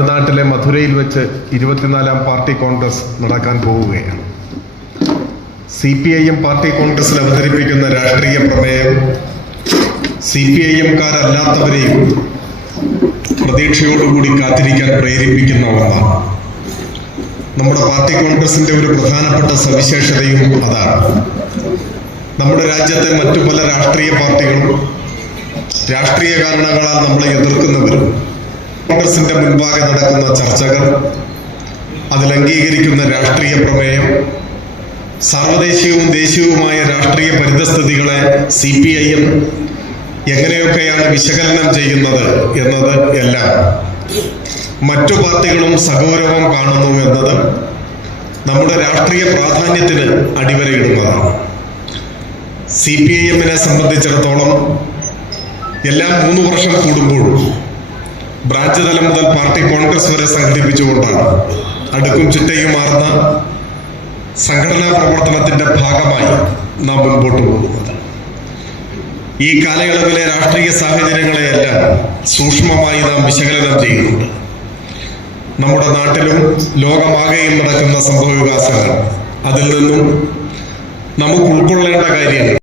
തമിഴ്നാട്ടിലെ മധുരയിൽ വെച്ച് 24ാം പാർട്ടി കോൺഗ്രസ് നടക്കാൻ പോവുകയാണ്. CPIM പാർട്ടി കോൺഗ്രസിൽ അവതരിപ്പിക്കുന്ന രാഷ്ട്രീയ പ്രമേയം CPIMകാരല്ലാത്തവരെയും പ്രതീക്ഷയോടുകൂടി കാത്തിരിക്കാൻ പ്രേരിപ്പിക്കുന്ന ഒന്നാണ്. നമ്മുടെ പാർട്ടി കോൺഗ്രസിന്റെ ഒരു പ്രധാനപ്പെട്ട സവിശേഷതയും അതാണ്. നമ്മുടെ രാജ്യത്തെ മറ്റു പല രാഷ്ട്രീയ പാർട്ടികളും രാഷ്ട്രീയ കാരണങ്ങളാൽ നമ്മളെ എതിർക്കുന്നവരും കോൺഗ്രസിന്റെ മുൻപാകെ നടക്കുന്ന ചർച്ചകൾ, അതിൽ അംഗീകരിക്കുന്ന രാഷ്ട്രീയ പ്രമേയം, സാർവദേശീയവും ദേശീയവുമായ രാഷ്ട്രീയ പരിതസ്ഥിതികളെ CPIM എങ്ങനെയൊക്കെയാണ് വിശകലനം ചെയ്യുന്നത് എന്നത് എല്ലാം മറ്റു പാർട്ടികളും സഗൗരവം കാണുന്നു എന്നത് നമ്മുടെ രാഷ്ട്രീയ പ്രാധാന്യത്തിന് അടിവരയിടുന്നതാണ്. CPIMനെ സംബന്ധിച്ചിടത്തോളം എല്ലാം 3 വർഷം കൂടുമ്പോഴും ബ്രാഞ്ച് തലം മുതൽ പാർട്ടി കോൺഗ്രസ് വരെ സംഘടിപ്പിച്ചുകൊണ്ടാണ് അടുക്കും ചിട്ടയുമാർന്ന സംഘടനാ പ്രവർത്തനത്തിന്റെ ഭാഗമായി നാം മുൻപോട്ട് പോകുന്നത്. ഈ കാലയളവിലെ രാഷ്ട്രീയ സാഹചര്യങ്ങളെയെല്ലാം സൂക്ഷ്മമായി നാം വിശകലനം ചെയ്യുന്നുണ്ട്. നമ്മുടെ നാട്ടിലും ലോകമാകെയും നടക്കുന്ന സംഭവവികാസങ്ങൾ, അതിൽ നിന്നും നമുക്ക് ഉൾക്കൊള്ളേണ്ട കാര്യങ്ങൾ,